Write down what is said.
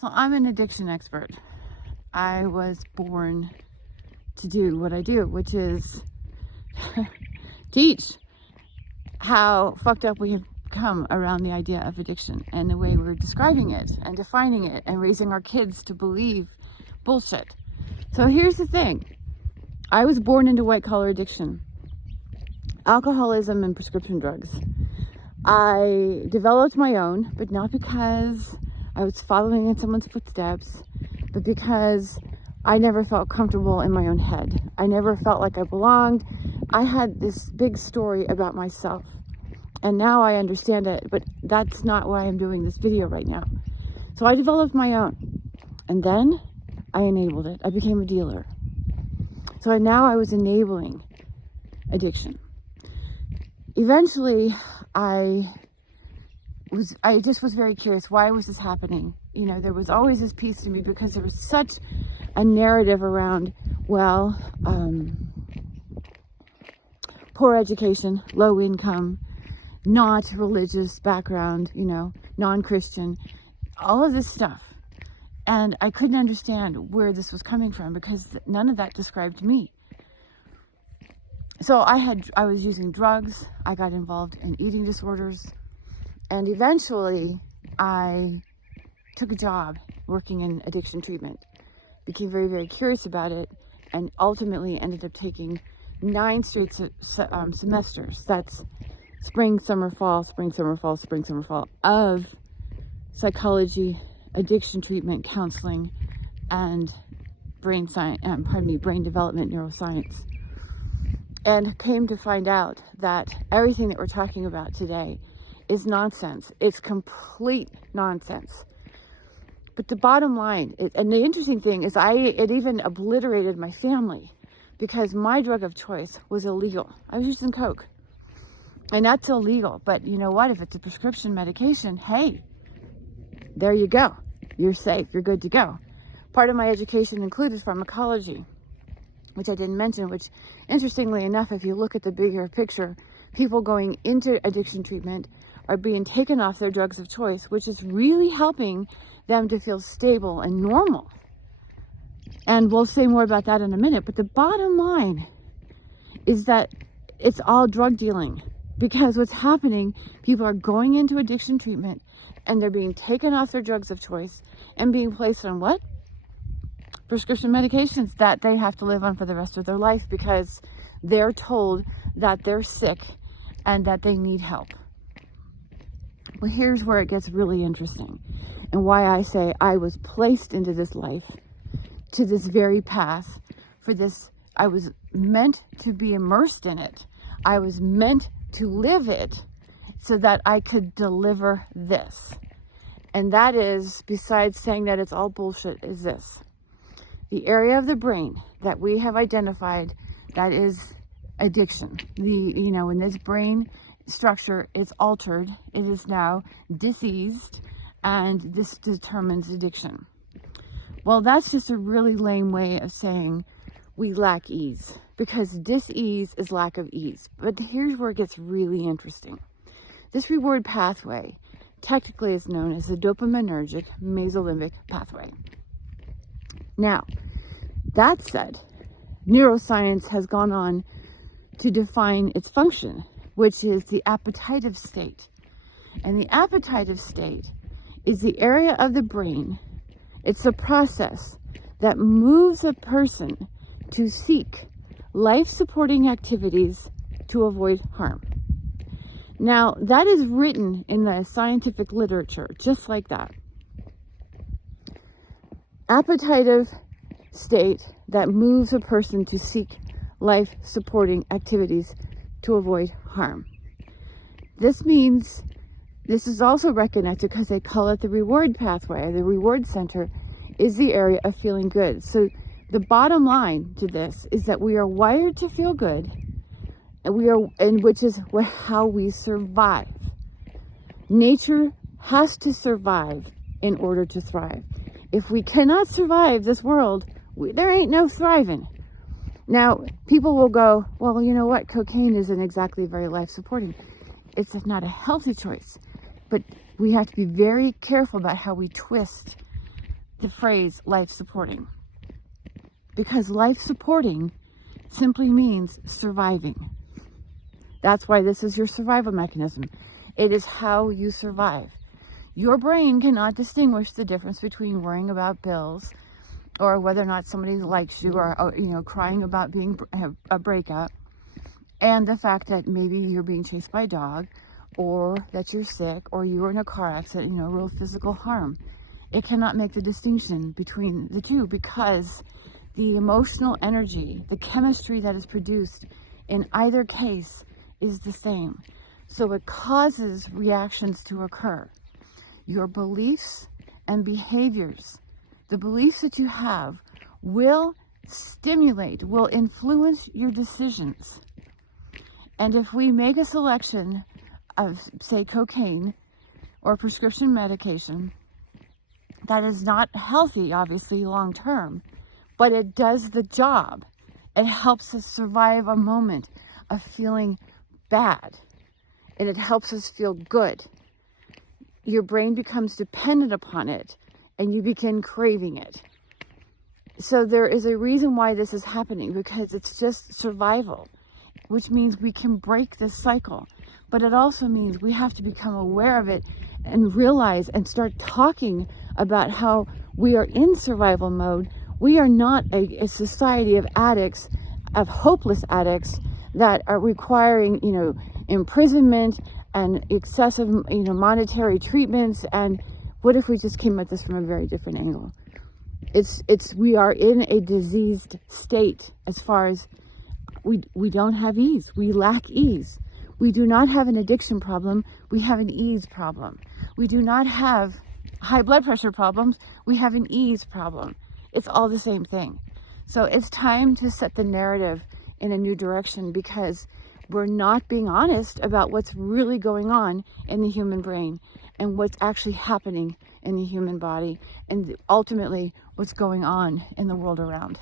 So I'm an addiction expert. I was born to do what I do, which is teach how fucked up we have come around the idea of addiction and the way we're describing it and defining it and raising our kids to believe bullshit. So here's the thing. I was born into white collar addiction, alcoholism and prescription drugs. I developed my own, but not because I was following in someone's footsteps, but because I never felt comfortable in my own head. I never felt like I belonged. I had this big story about myself, and now I understand it, but that's not why I'm doing this video right now. So I developed my own, and then I enabled it. I became a dealer. So now I was enabling addiction. Eventually, I just was very curious. Why was this happening? You know, there was always this piece to me because there was such a narrative around, well, poor education, low income, not religious background, you know, non-Christian, all of this stuff. And I couldn't understand where this was coming from because none of that described me. So I was using drugs. I got involved in eating disorders. And eventually I took a job working in addiction treatment, became very, very curious about it, and ultimately ended up taking 9 straight semesters. That's spring, summer, fall, spring, summer, fall, spring, summer, fall of psychology, addiction treatment, counseling, and brain development, neuroscience. And came to find out that everything that we're talking about today is nonsense. It's complete nonsense. But the bottom line, and the interesting thing is it even obliterated my family because my drug of choice was illegal. I was using coke. And that's illegal. But you know what? If it's a prescription medication, hey, there you go. You're safe. You're good to go. Part of my education included pharmacology, which I didn't mention, which interestingly enough, if you look at the bigger picture, people going into addiction treatment are being taken off their drugs of choice, which is really helping them to feel stable and normal. And we'll say more about that in a minute. But the bottom line is that it's all drug dealing, because what's happening, people are going into addiction treatment and they're being taken off their drugs of choice and being placed on what? Prescription medications that they have to live on for the rest of their life because they're told that they're sick and that they need help. Well, here's where it gets really interesting and why I say I was placed into this life, to this very path, for this. I was meant to be immersed in it. I was meant to live it so that I could deliver this. And that is, besides saying that it's all bullshit, is this. The area of the brain that we have identified that is addiction. In this brain structure, it's altered. It is now diseased, and this determines addiction. Well, that's just a really lame way of saying we lack ease, because dis-ease is lack of ease. But here's where it gets really interesting. This reward pathway technically is known as the dopaminergic mesolimbic pathway. Now, that said, neuroscience has gone on to define its function, which is the appetitive state. And the appetitive state is the area of the brain. It's a process that moves a person to seek life-supporting activities to avoid harm. Now, that is written in the scientific literature, just like that. Appetitive state that moves a person to seek life-supporting activities to avoid harm. This means, this is also recognized because they call it the reward pathway. The reward center is the area of feeling good. So the bottom line to this is that we are wired to feel good, and which is how we survive. Nature has to survive in order to thrive. If we cannot survive this world, there ain't no thriving. Now, people will go, well, you know what? Cocaine isn't exactly very life-supporting. It's not a healthy choice. But we have to be very careful about how we twist the phrase life supporting. Because life supporting simply means surviving. That's why this is your survival mechanism. It is how you survive. Your brain cannot distinguish the difference between worrying about bills or whether or not somebody likes you, or crying about being a breakup, and the fact that maybe you're being chased by a dog, or that you're sick, or you were in a car accident, real physical harm. It cannot make the distinction between the two, because the emotional energy, the chemistry that is produced in either case is the same. So it causes reactions to occur. Your beliefs and behaviors, the beliefs that you have, will stimulate, will influence your decisions. And if we make a selection of, say, cocaine or prescription medication, that is not healthy, obviously, long term, but it does the job. It helps us survive a moment of feeling bad, and it helps us feel good. Your brain becomes dependent upon it, and you begin craving it. So there is a reason why this is happening, because it's just survival, which means we can break this cycle. But it also means we have to become aware of it and realize and start talking about how we are in survival mode. We are not a society of addicts, of hopeless addicts that are requiring, imprisonment and excessive, monetary treatments. And what if we just came at this from a very different angle? We are in a diseased state as far as we don't have ease. We lack ease. We do not have an addiction problem. We have an ease problem. We do not have high blood pressure problems. We have an ease problem. It's all the same thing. So it's time to set the narrative in a new direction, because we're not being honest about what's really going on in the human brain and what's actually happening in the human body, and ultimately what's going on in the world around.